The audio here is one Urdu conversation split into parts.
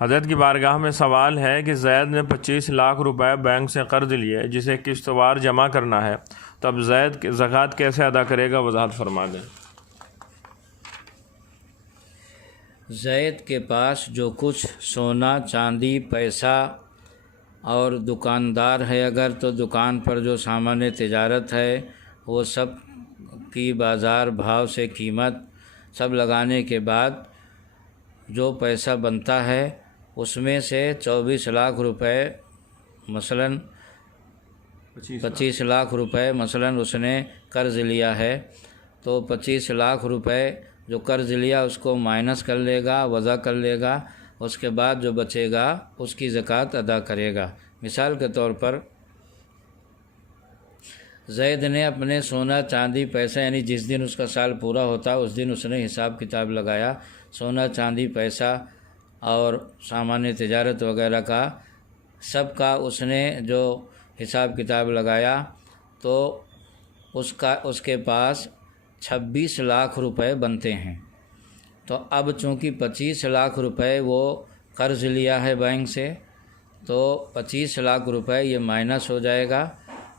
حضرت کی بارگاہ میں سوال ہے کہ زید نے 25 لاکھ روپے بینک سے قرض لیے جسے قسط وار جمع کرنا ہے، تو اب زید زکوٰۃ کیسے ادا کرے گا؟ وضاحت فرما دیں۔ زید کے پاس جو کچھ سونا چاندی پیسہ اور دکاندار ہے اگر تو دکان پر جو سامان تجارت ہے وہ سب کی بازار بھاؤ سے قیمت سب لگانے کے بعد جو پیسہ بنتا ہے اس میں سے 24 لاکھ روپے مثلاً 25 لاکھ روپے مثلاً اس نے قرض لیا ہے، تو 25 لاکھ روپے جو قرض لیا اس کو مائنس کر لے گا، وضع کر لے گا، اس کے بعد جو بچے گا اس کی زکوٰۃ ادا کرے گا۔ مثال کے طور پر زید نے اپنے سونا چاندی پیسہ یعنی جس دن اس کا سال پورا ہوتا اس دن اس نے حساب کتاب لگایا، سونا چاندی پیسہ اور سامان تجارت وغیرہ کا سب کا اس نے جو حساب کتاب لگایا تو اس کے پاس 26 لاکھ روپے بنتے ہیں۔ تو اب چونکہ 25 لاکھ روپے وہ قرض لیا ہے بینک سے، تو 25 لاکھ روپے یہ مائنس ہو جائے گا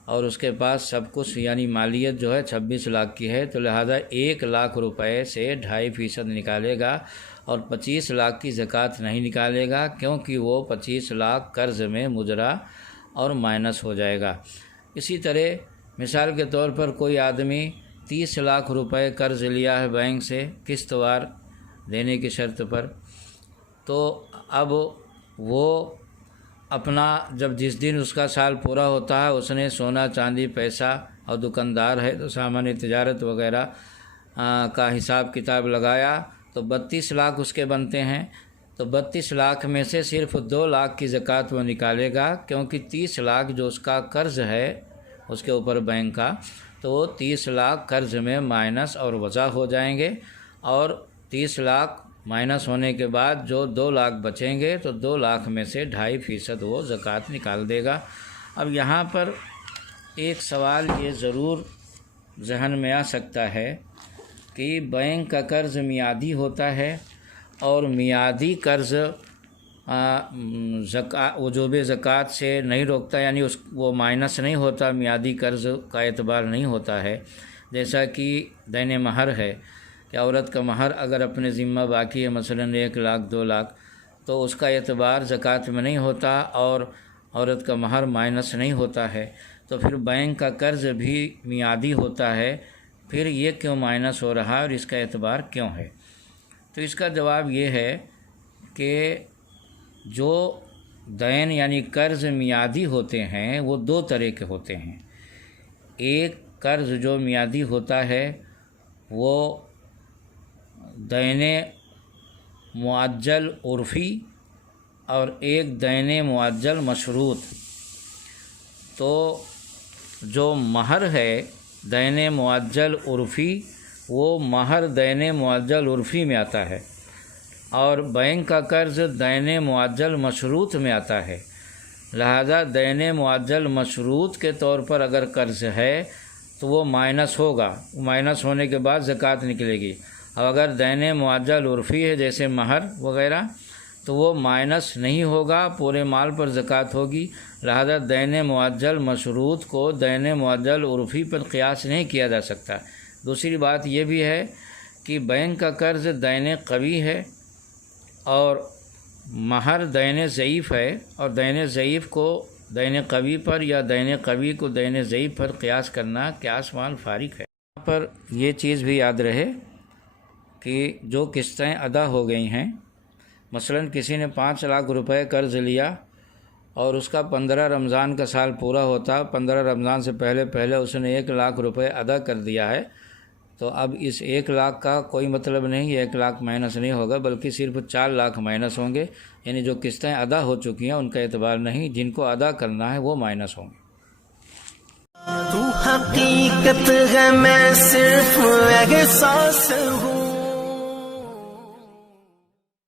اور اس کے پاس سب کچھ یعنی مالیت جو ہے 26 لاکھ کی ہے، تو لہذا 1 لاکھ روپے سے 2.5% نکالے گا اور 25 لاکھ کی زکوٰۃ نہیں نکالے گا، کیونکہ وہ 25 لاکھ قرض میں مجرا اور مائنس ہو جائے گا۔ اسی طرح مثال کے طور پر کوئی آدمی 30 لاکھ روپے قرض لیا ہے بینک سے قسط وار دینے کی شرط پر، تو اب وہ اپنا جس دن اس کا سال پورا ہوتا ہے اس نے سونا چاندی پیسہ اور دکاندار ہے تو سامان تجارت وغیرہ کا حساب کتاب لگایا تو 32 لاکھ اس کے بنتے ہیں، تو 32 لاکھ میں سے صرف 2 لاکھ کی زکوٰۃ وہ نکالے گا، کیونکہ 30 لاکھ جو اس کا قرض ہے اس کے اوپر بینک کا، تو وہ 30 لاکھ قرض میں مائنس اور وضع ہو جائیں گے، اور 30 لاکھ مائنس ہونے کے بعد جو 2 لاکھ بچیں گے تو 2 لاکھ میں سے 2.5% وہ زکوٰۃ نکال دے گا۔ اب یہاں پر ایک سوال یہ ضرور ذہن میں آ سکتا ہے کہ بینک کا قرض میعادی ہوتا ہے اور میعادی قرض وجوب زکوٰۃ سے نہیں روکتا، یعنی وہ مائنس نہیں ہوتا، میعادی قرض کا اعتبار نہیں ہوتا ہے، جیسا کہ دین مہر ہے کہ عورت کا مہر اگر اپنے ذمہ باقی ہے مثلاً 1 لاکھ 2 لاکھ تو اس کا اعتبار زکوٰۃ میں نہیں ہوتا اور عورت کا مہر مائنس نہیں ہوتا ہے، تو پھر بینک کا قرض بھی میعادی ہوتا ہے، پھر یہ کیوں مائنس ہو رہا ہے اور اس کا اعتبار کیوں ہے؟ تو اس کا جواب یہ ہے کہ جو دین یعنی قرض میعادی ہوتے ہیں وہ 2 طرح کے ہوتے ہیں۔ ایک قرض جو میعادی ہوتا ہے وہ دین معجل عرفی اور ایک دین معجل مشروط۔ تو جو مہر ہے دین معجل عرفی وہ مہر دین معجل عرفی میں آتا ہے، اور بینک کا قرض دین معجل مشروط میں آتا ہے، لہذا دین معجل مشروط کے طور پر اگر قرض ہے تو وہ مائنس ہوگا، مائنس ہونے کے بعد زکوٰۃ نکلے گی، اور اگر دین معجل عرفی ہے جیسے مہر وغیرہ تو وہ مائنس نہیں ہوگا، پورے مال پر زکوٰۃ ہوگی، لہذا دین معجل مشروط کو دین معجل عرفی پر قیاس نہیں کیا جا سکتا۔ دوسری بات یہ بھی ہے کہ بینک کا قرض دین قوی ہے اور مہر دین ضعیف ہے، اور دین ضعیف کو دین قوی پر یا دین قوی کو دین ضعیف پر قیاس کرنا قیاس مال فارق ہے۔ یہاں پر یہ چیز بھی یاد رہے کہ جو قسطیں ادا ہو گئی ہیں، مثلاً کسی نے 5 لاکھ روپے قرض لیا اور اس کا 15 رمضان کا سال پورا ہوتا، 15 رمضان سے پہلے اس نے 1 لاکھ روپے ادا کر دیا ہے، تو اب اس 1 لاکھ کا کوئی مطلب نہیں، 1 لاکھ مائنس نہیں ہوگا بلکہ صرف 4 لاکھ مائنس ہوں گے، یعنی جو قسطیں ادا ہو چکی ہیں ان کا اعتبار نہیں، جن کو ادا کرنا ہے وہ مائنس ہوں گے۔ تو حقیقت ہے میں صرف احساس ہوں۔